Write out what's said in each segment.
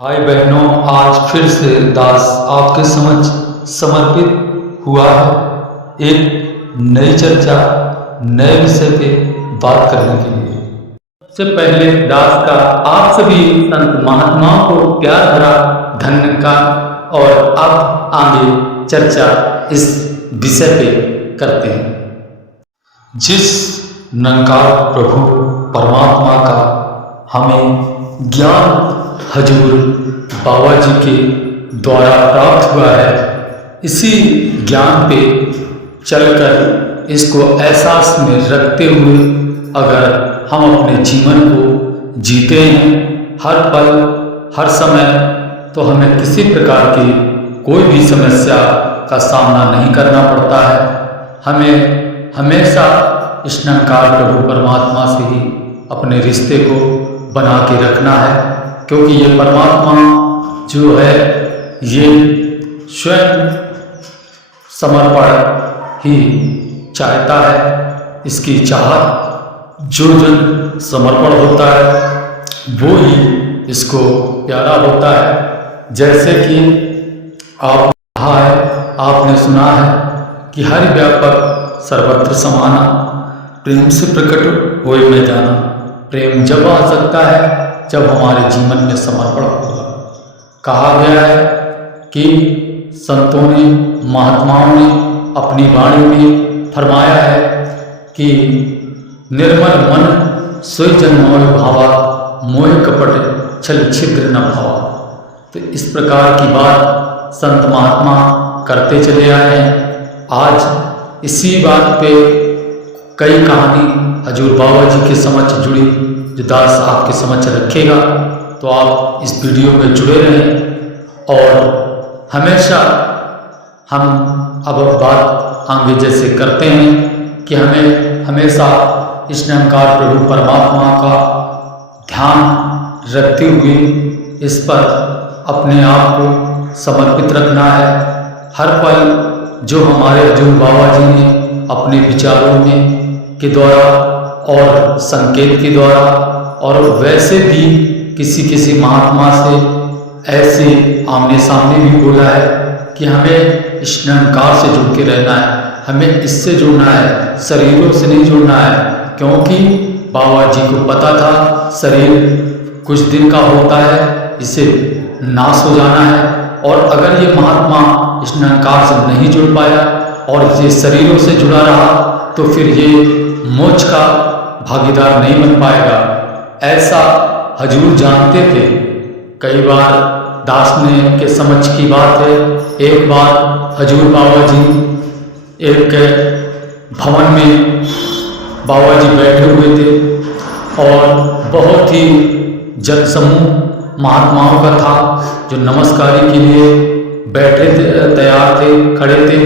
भाई बहनों, आज फिर से दास आपके समझ समर्पित हुआ है एक नई चर्चा, नए विषय पे बात करने के लिए। सबसे पहले दास का आप सभी संत महात्माओं को प्यार भरा धन्यवाद और अब आगे चर्चा इस विषय पे करते हैं। जिस निरंकार प्रभु परमात्मा का हमें ज्ञान हजूर बाबा जी के द्वारा प्राप्त हुआ है, इसी ज्ञान पे चलकर इसको एहसास में रखते हुए अगर हम अपने जीवन को जीते हैं हर पल हर समय, तो हमें किसी प्रकार की कोई भी समस्या का सामना नहीं करना पड़ता है। हमें हमेशा इस निरंकार प्रभु परमात्मा से ही अपने रिश्ते को बना के रखना है, क्योंकि ये परमात्मा जो है ये स्वयं समर्पण ही चाहता है। इसकी चाहत जो जन समर्पण होता है वो ही इसको प्यारा होता है। जैसे कि आप कहा है, आपने सुना है कि हरि व्यापक सर्वत्र समाना, प्रेम से प्रकट होए में जाना। प्रेम जब आ सकता है जब हमारे जीवन में समर्पण होगा। कहा गया है कि संतों ने महात्माओं ने अपनी वाणी में फरमाया है कि निर्मल मन सोई जन मोह भावा, मोह कपट छल छिद्र न भावा। तो इस प्रकार की बात संत महात्मा करते चले आए हैं। आज इसी बात पे कई कहानी हजूर बाबा जी के समक्ष जुड़ी जो दास आपके समक्ष रखेगा, तो आप इस वीडियो में जुड़े रहें। और हमेशा हम अब बात आगे जैसे करते हैं कि हमें हमेशा इस निरंकार प्रभु परमात्मा का ध्यान रखते हुए इस पर अपने आप को समर्पित रखना है। हर पल जो हमारे हजूर बाबा जी ने अपने विचारों में के द्वारा और संकेत के द्वारा और वैसे भी किसी महात्मा से ऐसे आमने सामने भी बोला है कि हमें इस निरंकार से जुड़ के रहना है, हमें इससे जुड़ना है, शरीरों से नहीं जुड़ना है। क्योंकि बाबा जी को पता था शरीर कुछ दिन का होता है, इसे नाश हो जाना है। और अगर ये महात्मा इस निरंकार से नहीं जुड़ पाया और ये शरीरों से जुड़ा रहा तो फिर ये मोक्ष का भागीदार नहीं बन पाएगा। ऐसा हजूर जानते थे। कई बार दास ने के समझ की बात है, एक बार हजूर बाबा जी एक भवन में बाबा जी बैठे हुए थे और बहुत ही जनसमूह महात्माओं का था जो नमस्कारी के लिए बैठे थे, तैयार थे, खड़े थे,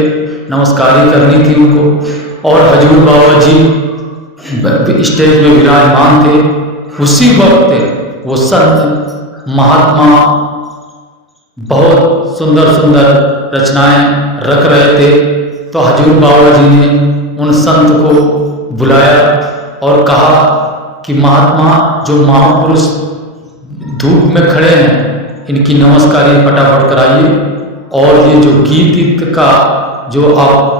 नमस्कारी करनी थी उनको। और हजूर बाबा जी स्टेज में विराजमान थे। उसी वक्त वो संत महात्मा बहुत सुंदर सुंदर रचनाएं रख रहे थे। तो हजूर बाबा जी ने उन संत को बुलाया और कहा कि महात्मा जो महापुरुष धूप में खड़े हैं इनकी नमस्कारी फटाफट कराइए, और ये जो गीत का जो आप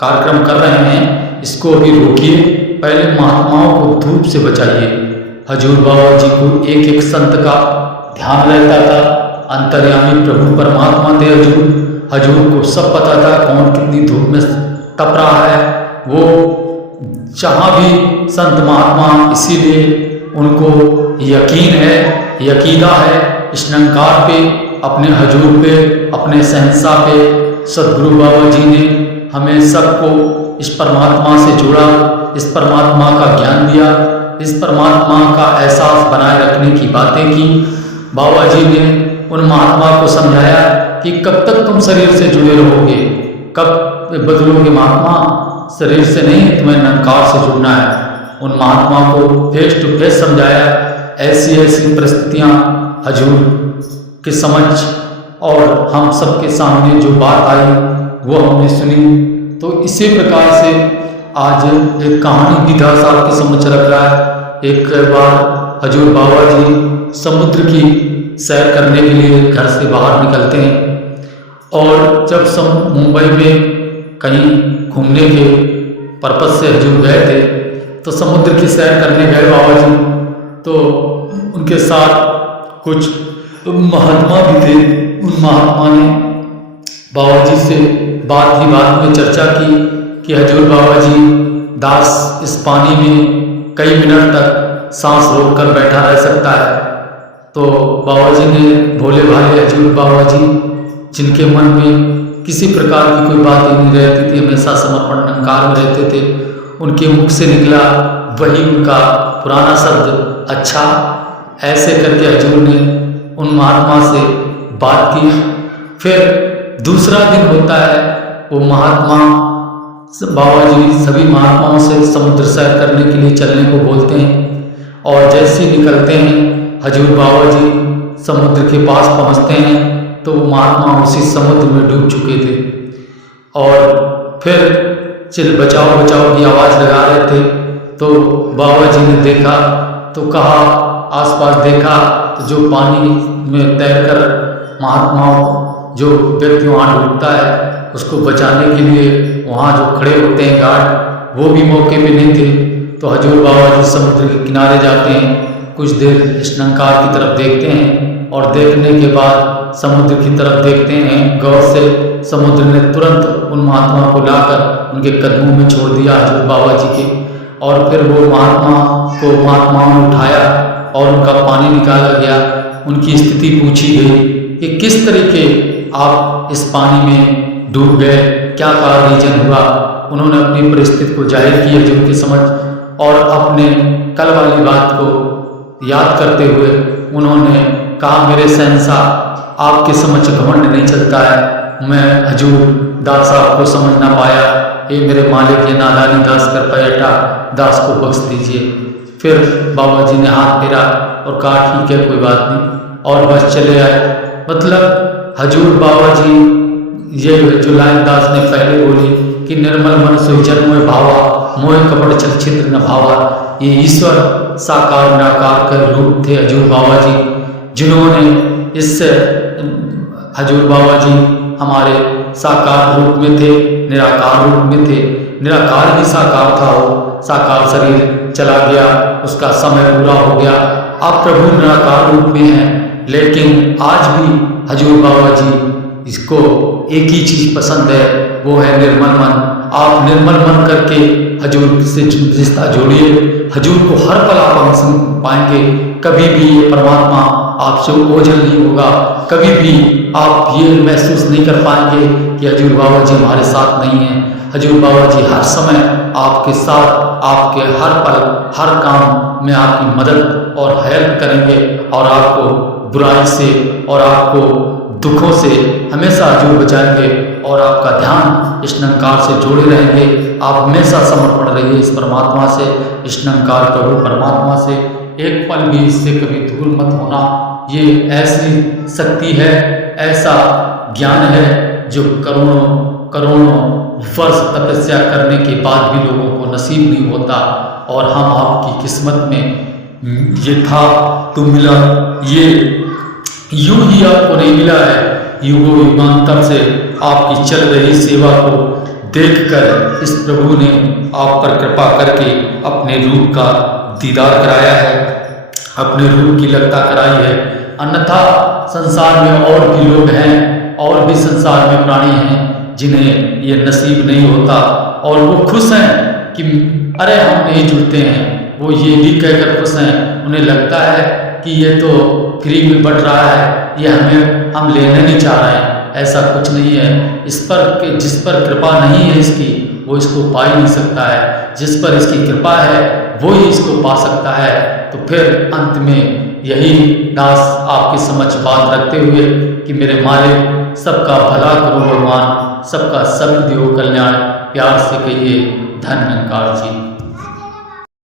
कार्यक्रम कर रहे हैं इसको भी रोकिए, पहले महात्माओं को धूप से बचाइए। हजूर बाबा जी को एक एक संत का ध्यान रहता था। अंतर्यामी प्रभु परमात्मा थे हजूर को सब पता था कौन कितनी धूप में तप रहा है। वो जहाँ भी संत महात्मा, इसीलिए उनको यकीन है, यकीदा है इस निरंकार पे, अपने हजूर पे, अपने शहंशाह पे। सदगुरु बाबा जी ने हमें सबको इस परमात्मा से जोड़ा, इस परमात्मा का ज्ञान दिया, इस परमात्मा का एहसास बनाए रखने की बातें की। बाबा जी ने उन महात्मा को समझाया कि कब तक तुम शरीर से जुड़े रहोगे, कब बदलोगे महात्मा, शरीर से नहीं, तुम्हें निरंकार से जुड़ना है। उन महात्मा को फेस टू फेस समझाया। ऐसी ऐसी परिस्थितियाँ हजूर के समझ और हम सबके सामने जो बात आई वो हमने सुनी। तो इसी प्रकार से आज एक कहानी भी दास आपके समझ रख रहा है। एक बार हजूर बाबा जी समुद्र की सैर करने के लिए घर से बाहर निकलते हैं। और जब मुंबई में कहीं घूमने के पर्पज़ से हजूर गए थे तो समुद्र की सैर करने गए बाबा जी, तो उनके साथ कुछ महात्मा भी थे। उन महात्मा ने बाबा जी से बात ही बात में चर्चा की कि हजूर बाबा जी, दास इस पानी में कई मिनट तक सांस रोककर बैठा रह सकता है। तो बाबा जी ने, भोले भाले हजूर बाबा जी, जिनके मन में किसी प्रकार की कोई बात ही नहीं रहती थी, हमेशा समर्पण निरंकार में रहते थे, उनके मुख से निकला वही उनका पुराना शब्द, अच्छा। ऐसे करके हजूर ने उन महात्मा से बात की। फिर दूसरा दिन होता है, वो महात्मा, बाबा जी सभी महात्माओं से समुद्र सैर करने के लिए चलने को बोलते हैं। और जैसे ही निकलते हैं, हजूर बाबा जी समुद्र के पास पहुंचते हैं तो वो महात्मा उसी समुद्र में डूब चुके थे। और फिर चिल बचाओ बचाओ की आवाज़ लगा रहे थे। तो बाबा जी ने देखा तो कहा, आसपास देखा तो जो पानी में तैरकर महात्माओं, जो व्यक्ति वहाँ डूबता है, उसको बचाने के लिए वहाँ जो खड़े होते हैं गार्ड, वो भी मौके पे नहीं थे। तो हजूर बाबा जी समुद्र के किनारे जाते हैं, कुछ देर स्नानकार की तरफ देखते हैं और देखने के बाद समुद्र की तरफ देखते हैं गौर से। समुद्र ने तुरंत उन महात्मा को लाकर उनके कदमों में छोड़ दिया हजूर बाबा जी के। और फिर वो महात्माओं ने उठाया और उनका पानी निकाला गया। उनकी स्थिति पूछी गई कि किस तरीके आप इस पानी में डूब गए, क्या कारण रीजन हुआ। उन्होंने अपनी परिस्थिति को जाहिर की हजूर की समझ, और अपने कल वाली बात को याद करते हुए उन्होंने कहा, मेरे शहंशाह, आपके समझ घमंड नहीं चलता है। मैं हजूर दास आपको समझ ना पाया, ये मेरे मालिक, ये नादानी दास कर पैठा, दास को बख्श दीजिए। फिर बाबा जी ने हाथ फेरा और कहा, ठीक है, कोई बात नहीं, और बस चले आए। मतलब हजूर बाबा जी, ये जो लाइन दास ने पहले बोली कि निर्मल मन सोई जन मोह भावा, मोह कपट चल चित्र न भावा, ये ईश्वर साकार निराकार के रूप थे हजूर बाबा जी, जिन्होंने इससे हजूर बाबा जी हमारे साकार रूप में थे, निराकार रूप में थे। निराकार ही साकार था, वो साकार शरीर चला गया, उसका समय पूरा हो गया। अब प्रभु निराकार रूप में हैं, लेकिन आज भी हजूर बाबा जी इसको एक ही चीज़ पसंद है, वो है निर्मल मन। आप निर्मल मन करके हजूर से रिश्ता जोड़िए, हजूर को हर पल आप सुन पाएंगे। कभी भी ये परमात्मा आपसे ओझल नहीं होगा, कभी भी आप ये महसूस नहीं कर पाएंगे कि हजूर बाबा जी हमारे साथ नहीं हैं। हजूर बाबा जी हर समय आपके साथ, आपके हर पल, हर काम में आपकी मदद और हेल्प करेंगे, और आपको बुराई से और आपको दुखों से हमेशा हजूर बचाएंगे, और आपका ध्यान इस निरंकार से जोड़े रहेंगे। आप हमेशा समर्पण रहिए इस परमात्मा से, इस निरंकार प्रभु परमात्मा से। एक पल भी इससे कभी दूर मत होना। ये ऐसी शक्ति है, ऐसा ज्ञान है जो करोड़ों करोड़ों वर्ष तपस्या करने के बाद भी लोगों को नसीब नहीं होता। और हम आपकी किस्मत में ये था तो मिला, ये यूं ही आपको नहीं मिला है। युगों युगांतर से आपकी चल रही सेवा को देखकर इस प्रभु ने आप पर कृपा करके अपने रूप का दीदार कराया है, अपने रूप की लगता कराई है। अन्यथा संसार में और भी लोग हैं, और भी संसार में प्राणी हैं जिन्हें ये नसीब नहीं होता, और वो खुश हैं कि अरे हम नहीं जुड़ते हैं। वो ये भी कहकर खुश हैं, उन्हें लगता है कि ये तो फ्री में बढ़ रहा है, ये हम लेने नहीं चाह रहे हैं। ऐसा कुछ नहीं है। इस पर जिस पर कृपा नहीं है इसकी, वो इसको पा ही नहीं सकता है। जिस पर इसकी कृपा है वो ही इसको पा सकता है। तो फिर अंत में यही दास आपकी समझ बात रखते हुए कि मेरे मालिक, सबका भला करो भगवान, सबका सब दियो कल्याण, प्यार से कहिए धन निरंकार जी।